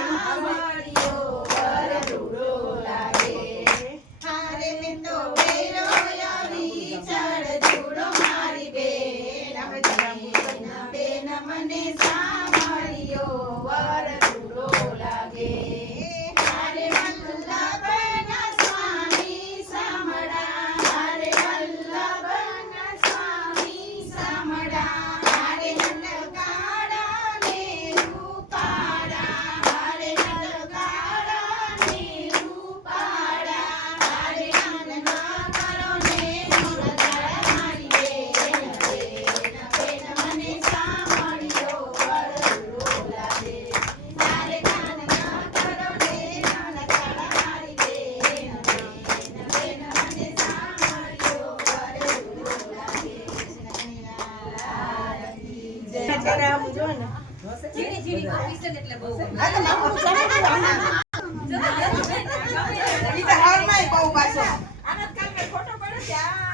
સાંભળ્યો વર રૂડો લાગે હારે મેં તો વેરો આવી ચડ જુડો મારી બેન મને સાંભળ્યો વર રૂડો લાગે હારે વલ્લભના સ્વામી સાંભળા હારે વલ્લભના સ્વામી સાંભળા હારે નટકાળા ને રૂપાળા હારે નટકાળા ને રૂપાળા હારે નાના કરો ને નોરતા મારી બેન મને સાંભળ્યો વર રૂડો લાગે હારે નાના કરો ને નોરતા મારી બેન મને સાંભળ્યો વર રૂડો લાગે જરા આમ જો ને ઝીણી ઝીણી કોપીસન એટલે બહુ આ તો મામો ચડે ઈ તો હાલમાં બહુ પાછો આનંદ કાલ મે ફોટો પડ્યો ત્યાં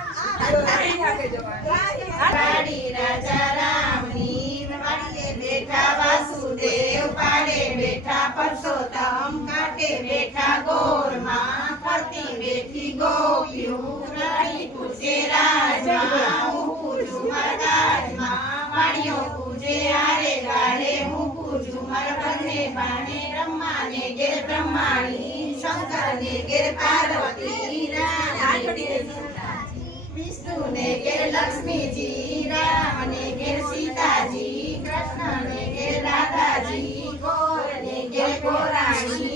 વાડી રાજા રામની વાડીએ બેઠા વાસુદેવ પાડે બેઠા પરસોત્તમ કાટે બેઠા ગોરમાં ફરતી બેઠી ગોપીઓ રાણી પૂછે રાજમાં હું પૂછું મરગાજમાં વાડીઓ પૂજે આરે ગાડે હું પૂજું મર બંને બાણે બ્રહ્માને ઘેર બ્રહ્માણી શંકરને ઘેર પાર્વતી વિષ્ણુને ઘેર લક્ષ્મીજી રામને ઘેર સીતાજી કૃષ્ણને ઘેર રાધાજી ગોરને ઘેર ગોરાણી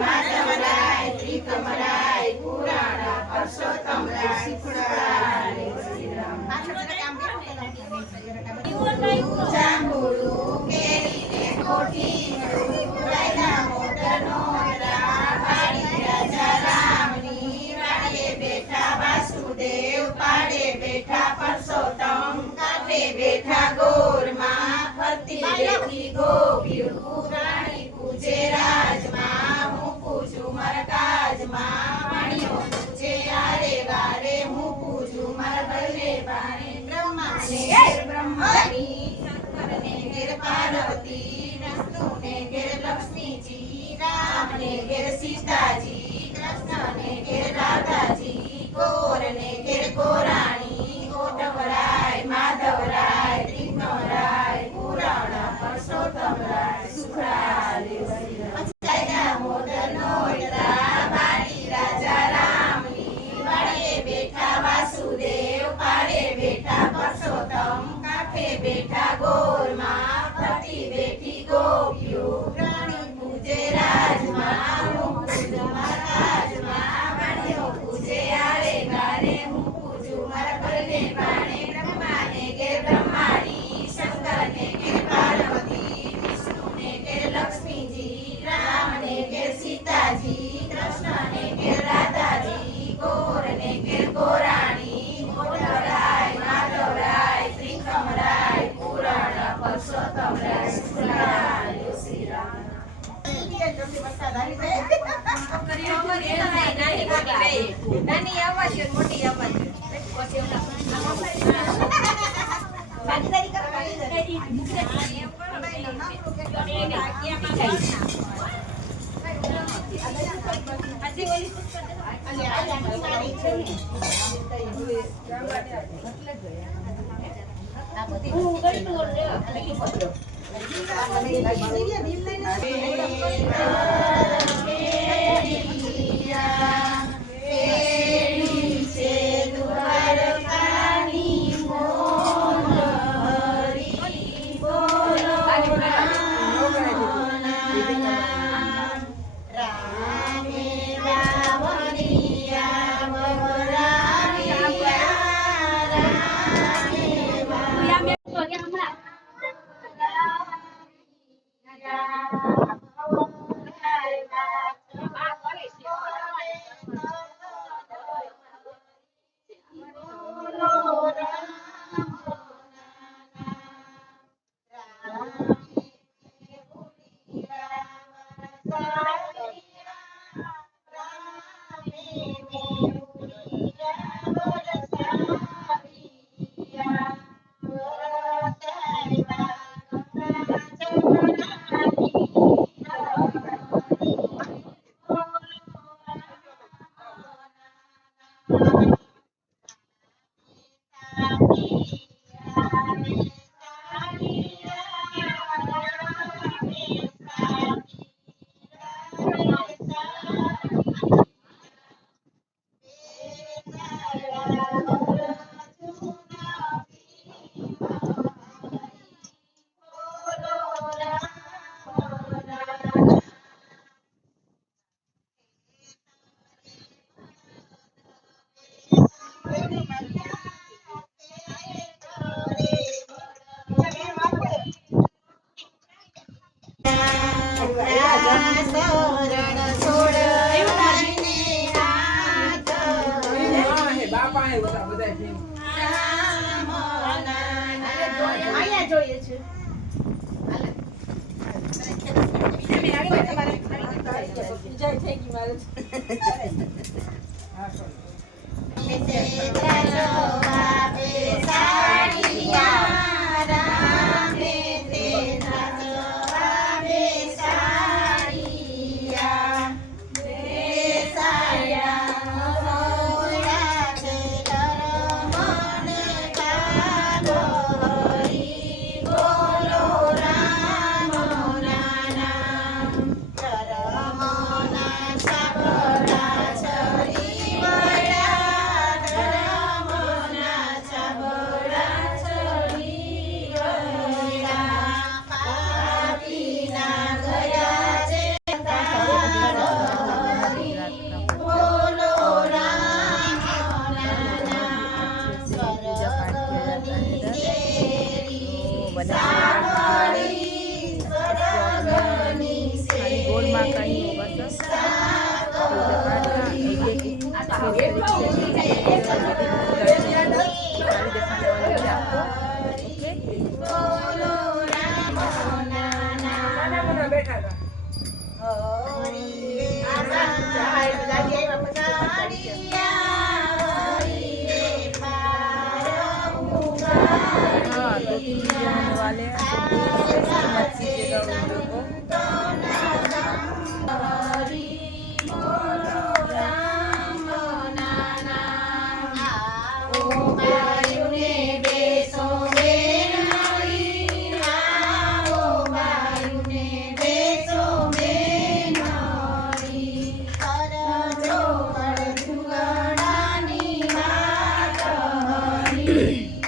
માધવરાય ત્રિકમરાય પુરાણ પરસોત્તમ જાંબુડુ કેરીને કોઠી રાયના મોદનો વાડી રાજા રામની વાડીએ બેઠા વાસુદેવ પાડે બેઠા પરસોત્તમ કાંઠે બેઠા ગોરમાં ફરતી બેઠી ગોપીઓ રાણી પૂજે રાજમાં હું પૂજું મરકાજમાં વાણીઓ પૂજે આરે વારે હું પૂજું મર બંને બાણે બ્રહ્માને ઘેર બ્રહ્માણી શંકરને ઘેર પાર્વતી વિષ્ણુને ઘેર લક્ષ્મીજી રામને ઘેર સીતાજી કૃષ્ણને ઘેર રાધાજી ગોરને ઘેર ગોરાણી ગોઠવરાય માધવરાય ત્રિકમરાય પુરાણ પરસોત્તમરાય સુખરાય મોદનો વાડી રાજા રામની વાડીએ બેઠા વાસુદેવ પાડે બેઠા પરસોત્તમ કાંઠે બેઠા ગોરમાં ફરતી બેઠી ગોપીઓ રાણી પૂજે રાજમાં હું પૂજું મહારાજમાં વાણીઓ પૂજે આરે ગારે હું પૂજું મર બંને બાણે બ્રહ્માને ઘેર બ્રહ્માણી શંકરને ઘેર પાર્વતી વિષ્ણુને ઘેર લક્ષ્મીજી રામને ઘેર સીતાજી કૃષ્ણને ઘેર રાધાજી ગોરને ઘેર ગોરાણી ગોઠવરાય માધવરાય ત્રિકમરાય પુરાણ પરસોત્તમરાય સુખરાય શ્રી રામ નાની અવાજ અને મોટી અવાજ પછી શરણ છોડવાને હાથ બાપા હે બધા ભેગું. અહીંયા જોઈએ છે બેઠા હતા.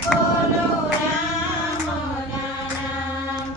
બોલો રામ નામ